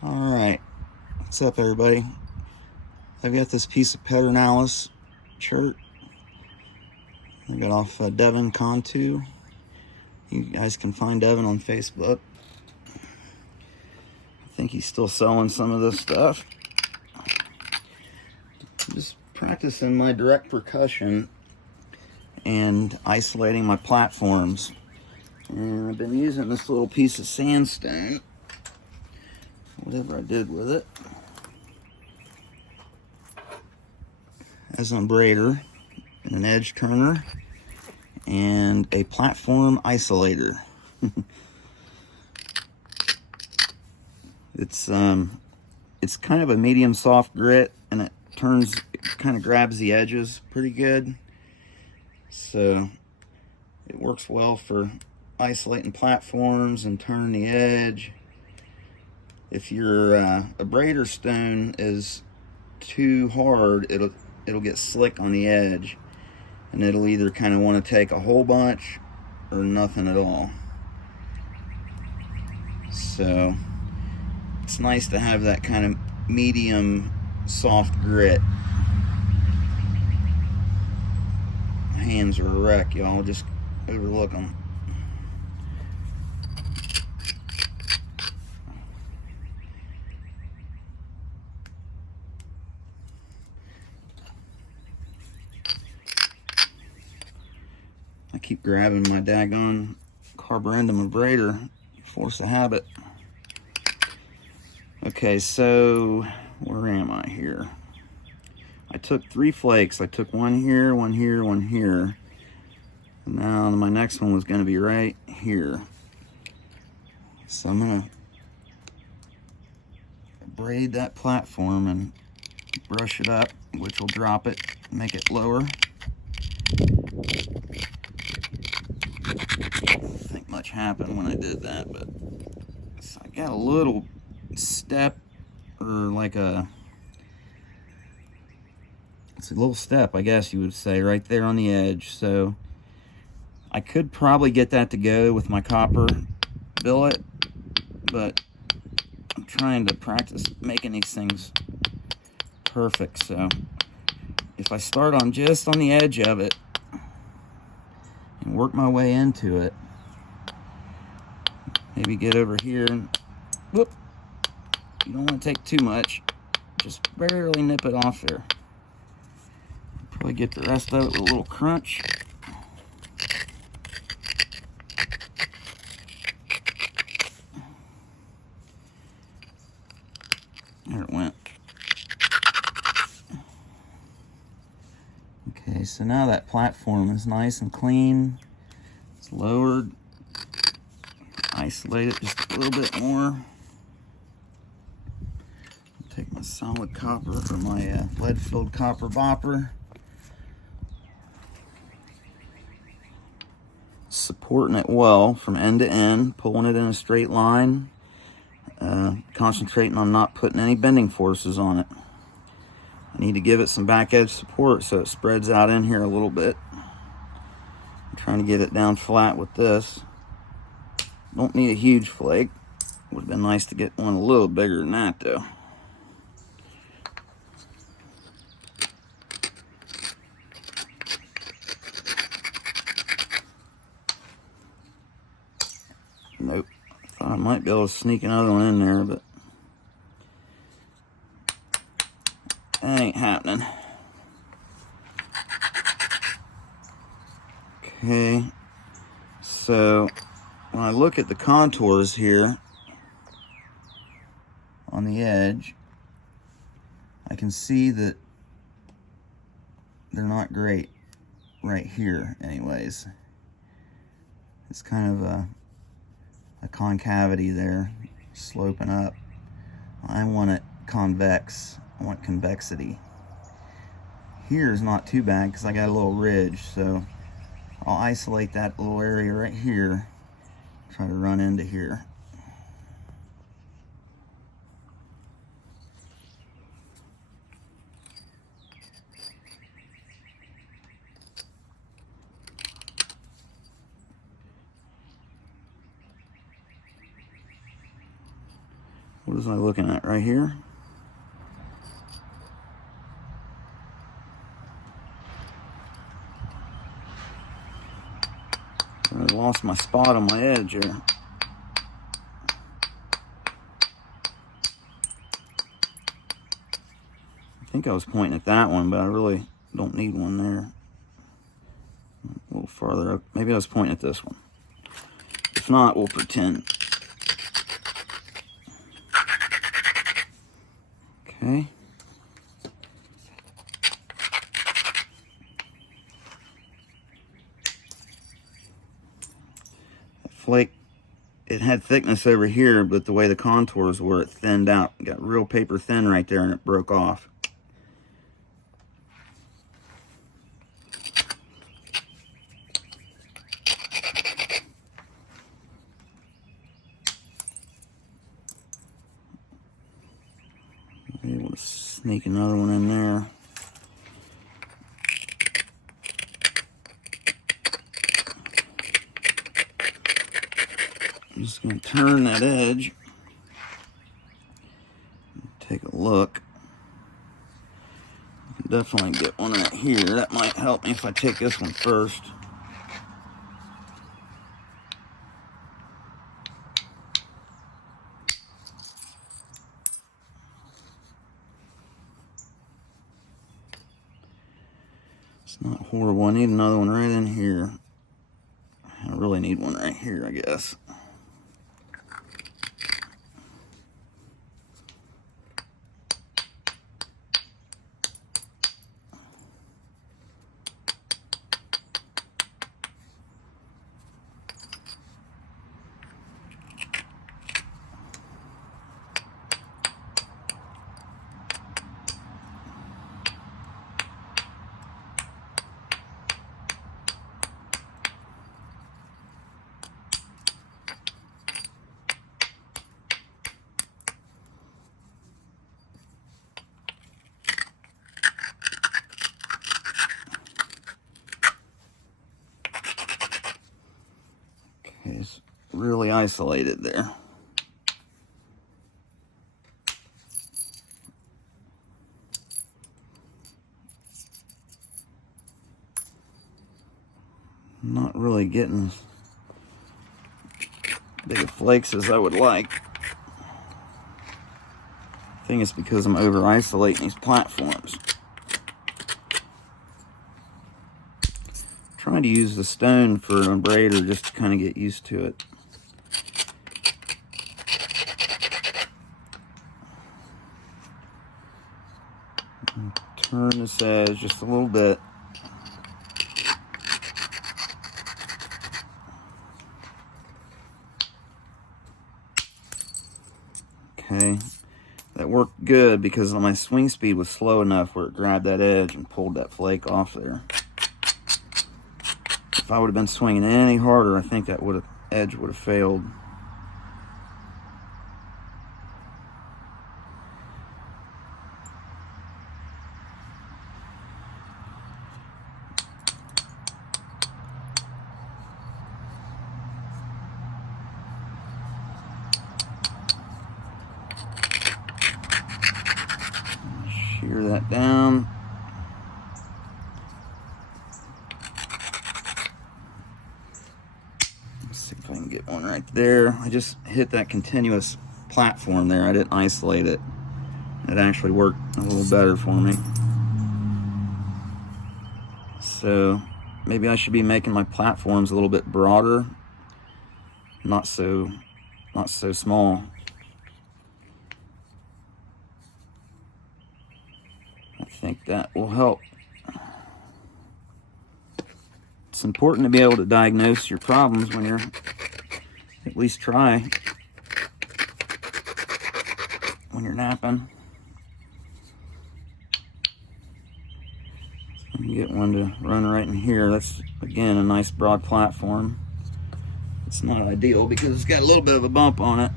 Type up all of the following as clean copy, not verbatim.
Alright, what's up everybody? I've got this piece of Pedernales shirt I got off Devin Contu. You guys can find Devin on Facebook. I think he's still selling some of this stuff. I'm just practicing my direct percussion and isolating my platforms. And I've been using this little piece of sandstone, whatever I did with it, as an abrader, and an edge turner, and a platform isolator. It's kind of a medium soft grit, and it kind of grabs the edges pretty good. So it works well for isolating platforms and turning the edge. If your abrader stone is too hard, it'll get slick on the edge, and it'll either kind of want to take a whole bunch or nothing at all. So it's nice to have that kind of medium soft grit. My hands are a wreck, y'all. Just overlook them. I keep grabbing my daggone carborundum abrader. Force of habit. Okay, so where am I here? I took 3 flakes. I took one here, one here, one here. And now my next one was going to be right here. So I'm going to braid that platform and brush it up, which will drop it, make it lower. I don't think much happened when I did that, but so I got a little step, or like it's a little step, I guess you would say, right there on the edge. So I could probably get that to go with my copper billet, but I'm trying to practice making these things perfect. So if I start on just on the edge of it and work my way into it, maybe get over here and whoop, you don't want to take too much, just barely nip it off there. Probably get the rest of it with a little crunch. There it went. Okay, so now that platform is nice and clean. It's lowered. Isolate it just a little bit more. Take my solid copper, or my lead-filled copper bopper. Supporting it well from end to end, pulling it in a straight line, concentrating on not putting any bending forces on it. I need to give it some back edge support so it spreads out in here a little bit. I'm trying to get it down flat with this. Don't need a huge flake. Would have been nice to get one a little bigger than that though. Nope. Thought I might be able to sneak another one in there, but that ain't happening. Okay, so when I look at the contours here on the edge, I can see that they're not great right here anyways. It's kind of a concavity there, sloping up. I want it convex. I want convexity. Here is not too bad because I got a little ridge, so I'll isolate that little area right here, try to run into here. What was I looking at right here? I lost my spot on my edge here. I think I was pointing at that one, but I really don't need one there. A little farther up. Maybe I was pointing at this one. If not, we'll pretend. Okay. That flake, it had thickness over here, but the way the contours were, it thinned out. It got real paper thin right there, and it broke off. Able to sneak another one in there. I'm just going to turn that edge. Take a look. I can definitely get one right here. That might help me if I take this one first. It's not horrible. I need another one right in here. I really need one right here, I guess. It's really isolated there. I'm not really getting as big of flakes as I would like. I think it's because I'm over isolating these platforms. Trying to use the stone for a braider just to kind of get used to it. Turn this edge just a little bit. Okay, that worked good because my swing speed was slow enough where it grabbed that edge and pulled that flake off there. If I would have been swinging any harder, I think that edge would have failed. Shear that down. Let's see if I can get one right there. I just hit that continuous platform there. I didn't isolate it. It actually worked a little better for me. So maybe I should be making my platforms a little bit broader, not so small. I think that will help. It's important to be able to diagnose your problems when you're, at least try, when you're napping. So you get one to run right in here. That's, again, a nice broad platform. It's not ideal because it's got a little bit of a bump on it.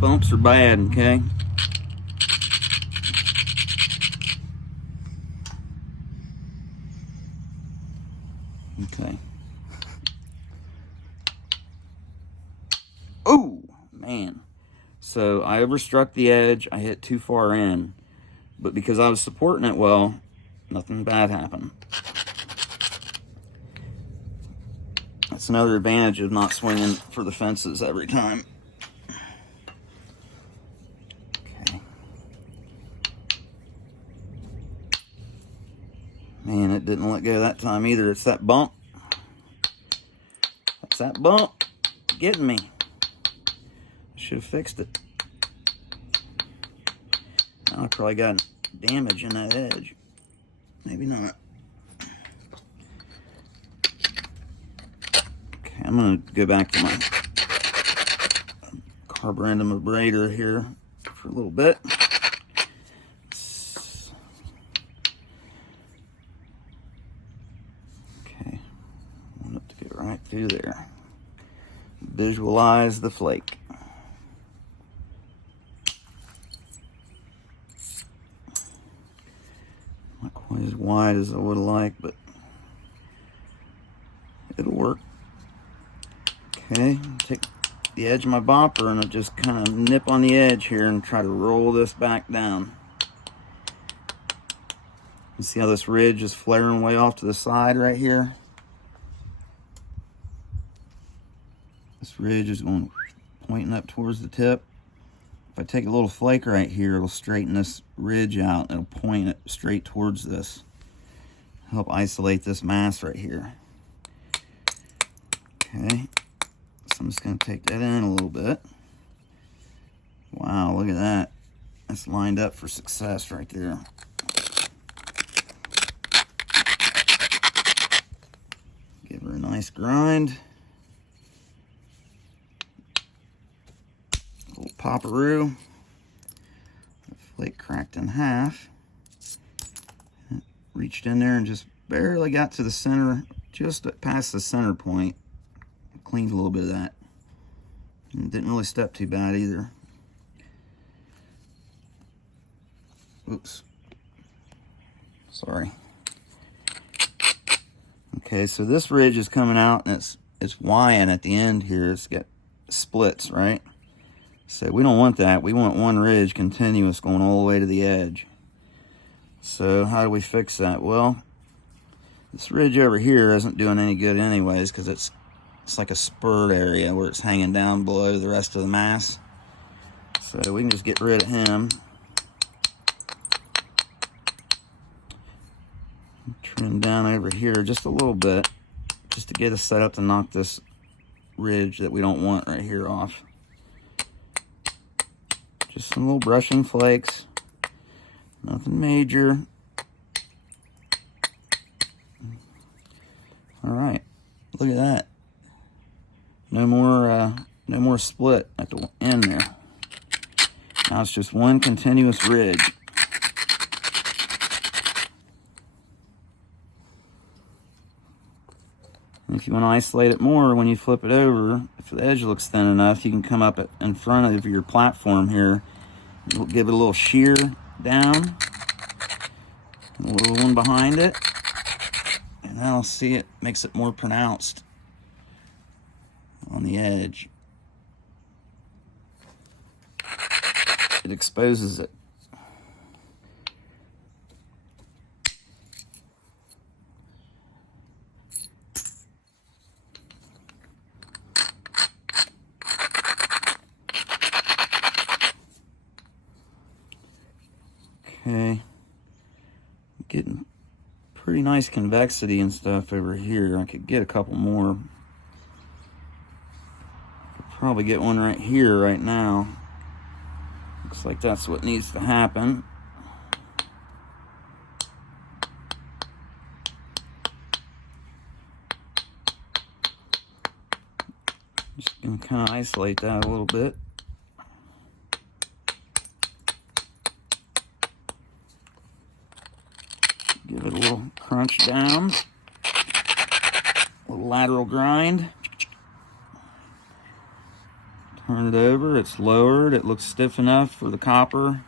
Bumps are bad, okay? Okay. Oh, Man. So I overstruck the edge. I hit too far in. But because I was supporting it well, nothing bad happened. That's another advantage of not swinging for the fences every time. Okay. Man, it didn't let go that time either. It's that bump. That's that bump getting me. Should have fixed it. Now I probably got damage in that edge. Maybe not. Okay, I'm gonna go back to my carborundum abrader here for a little bit. Okay, I want it to get right through there. Visualize the flake. Not quite as wide as I would like, but it'll work. Okay, take the edge of my bopper and I'll just kind of nip on the edge here and try to roll this back down. You see how this ridge is flaring way off to the side right here? This ridge is going pointing up towards the tip. If I take a little flake right here, it'll straighten this ridge out. It'll point it straight towards this. Help isolate this mass right here. Okay, so I'm just going to take that in a little bit. Wow, look at that. That's lined up for success right there. Give her a nice grind. A little poparoo. The flake cracked in half. Reached in there and just barely got to the center, just past the center point. Cleaned a little bit of that. And didn't really step too bad either. Oops. Sorry. Okay, so this ridge is coming out and it's wying at the end here. It's got splits, right? So we don't want that. We want one ridge continuous going all the way to the edge. So how do we fix that? Well, this ridge over here isn't doing any good anyways because it's like a spurred area where it's hanging down below the rest of the mass. So we can just get rid of him. Trim down over here just a little bit, just to get us set up to knock this ridge that we don't want right here off. Just some little brushing flakes, nothing major. All right, look at that. No more split at the end there. Now it's just one continuous ridge. And if you want to isolate it more, when you flip it over, if the edge looks thin enough, you can come up in front of your platform here, give it a little shear down, a little one behind it, and that'll see it makes it more pronounced on the edge. It exposes it. Okay, getting pretty nice convexity and stuff over here. I could get a couple more. Could probably get one right here right now. Looks like that's what needs to happen. Just gonna kind of isolate that a little bit. Give it a little crunch down, a little lateral grind. Turn it over, it's lowered, it looks stiff enough for the copper.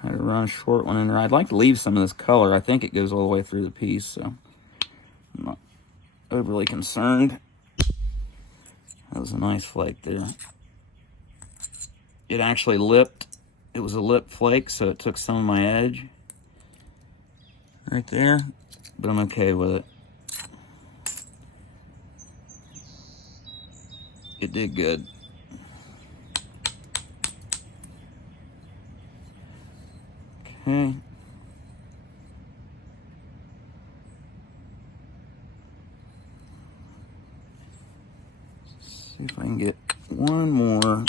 Try to run a short one in there. I'd like to leave some of this color. I think it goes all the way through the piece, so I'm not overly concerned. I That was a nice flake there. It actually lipped. It was a lip flake, so it took some of my edge right there, but I'm okay with it. It did good. Okay. See if I can get one more.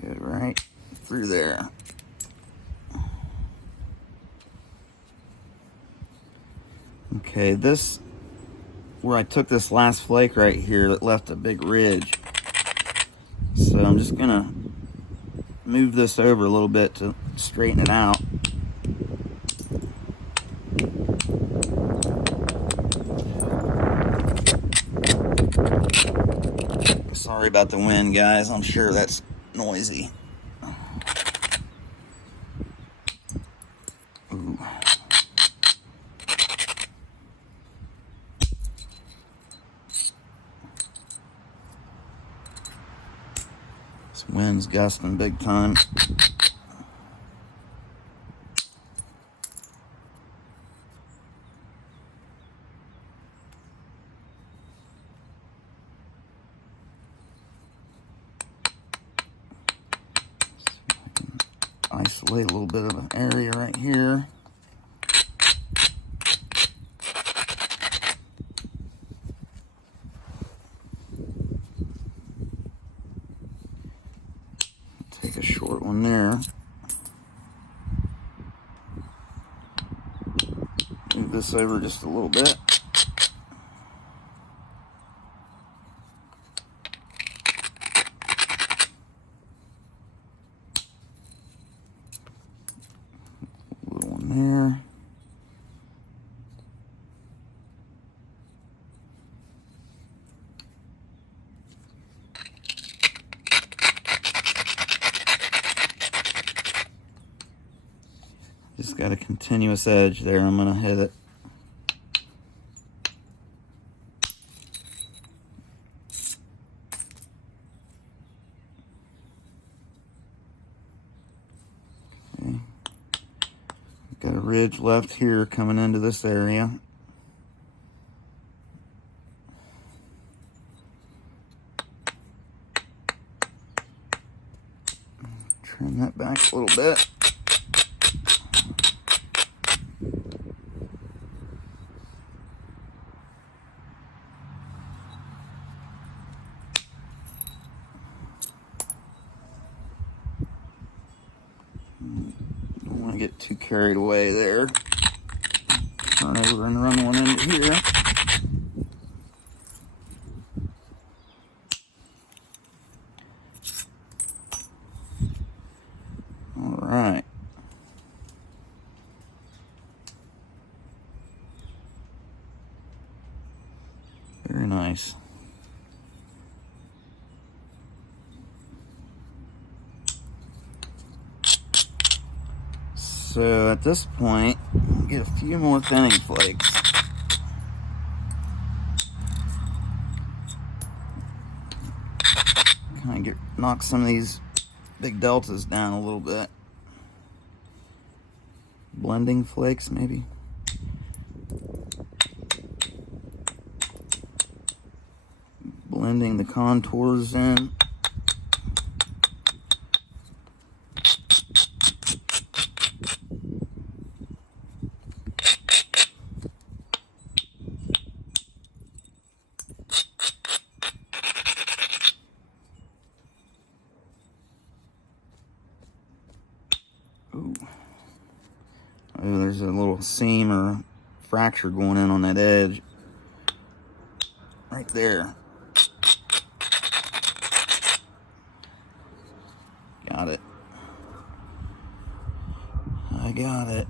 Good, right through there. Okay, this, where I took this last flake right here, it left a big ridge. So I'm just gonna move this over a little bit to straighten it out. Sorry about the wind, guys. I'm sure that's noisy. Ooh. This wind's gusting big time. Isolate a little bit of an area right here. Take a short one there. Move this over just a little bit. Little one there. Just got a continuous edge there. I'm gonna hit it. Okay. Got a ridge left here coming into this area. Trim that back a little bit. Don't want to get too carried away there. Turn over and run one into here. All right. Very nice. So at this point, I'll get a few more thinning flakes. Kind of knock some of these big deltas down a little bit. Blending flakes, maybe. Blending the contours in. Ooh. Oh, there's a little seam or fracture going in on that edge. Right there. Got it. I got it.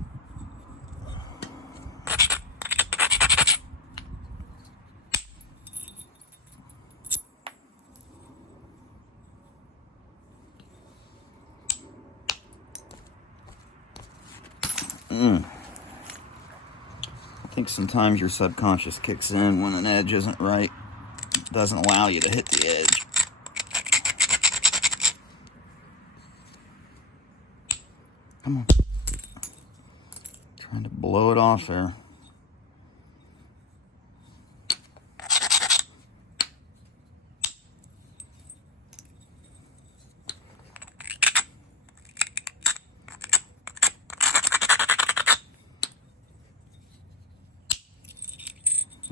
I think sometimes your subconscious kicks in when an edge isn't right. It doesn't allow you to hit the edge. Come on. Trying to blow it off there.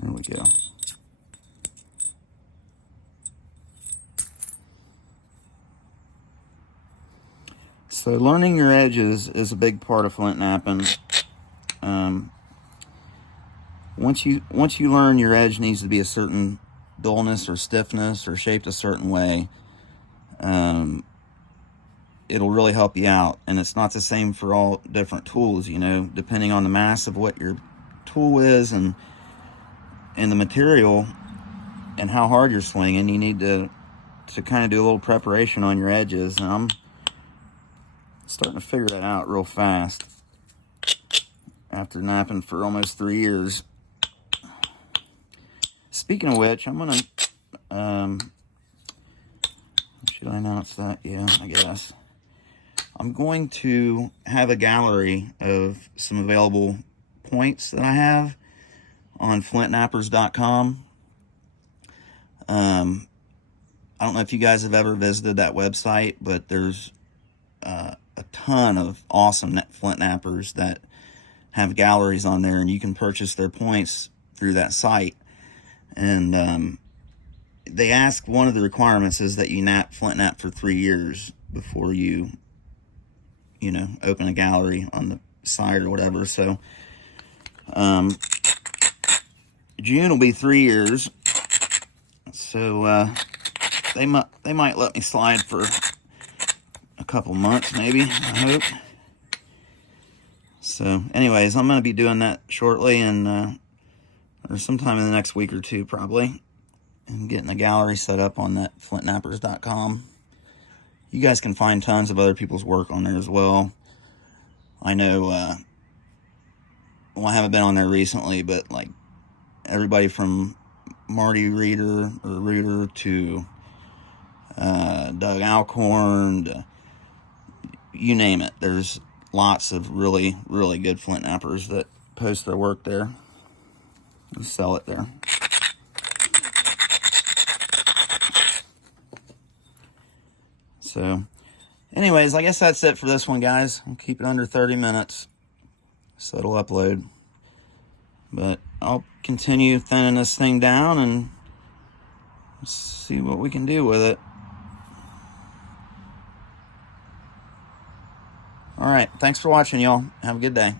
There we go. So learning your edges is a big part of flint knapping. Once you learn your edge needs to be a certain dullness or stiffness or shaped a certain way, it'll really help you out. And it's not the same for all different tools, you know, depending on the mass of what your tool is and the material and how hard you're swinging. You need to kind of do a little preparation on your edges, and I'm starting to figure that out real fast after knapping for almost 3 years. Speaking of which, I'm gonna should I announce that? Yeah, I guess I'm going to have a gallery of some available points that I have on flintknappers.com. I don't know if you guys have ever visited that website, but there's a ton of awesome flint knappers that have galleries on there, and you can purchase their points through that site. And they ask, one of the requirements is that you flint knap for 3 years before you open a gallery on the site or whatever. So June will be 3 years. So they might let me slide for a couple months, maybe, I hope. So anyways, I'm going to be doing that shortly, and or sometime in the next week or two probably, and getting a gallery set up on that flintknappers.com. You guys can find tons of other people's work on there as well. I know, well, I haven't been on there recently, but like everybody from Marty Reeder to Doug Alcorn, to, you name it. There's lots of really, really good flint knappers that post their work there and sell it there. So anyways, I guess that's it for this one, guys. I'll keep it under 30 minutes so it'll upload. But I'll continue thinning this thing down and see what we can do with it. All right, thanks for watching, y'all. Have a good day.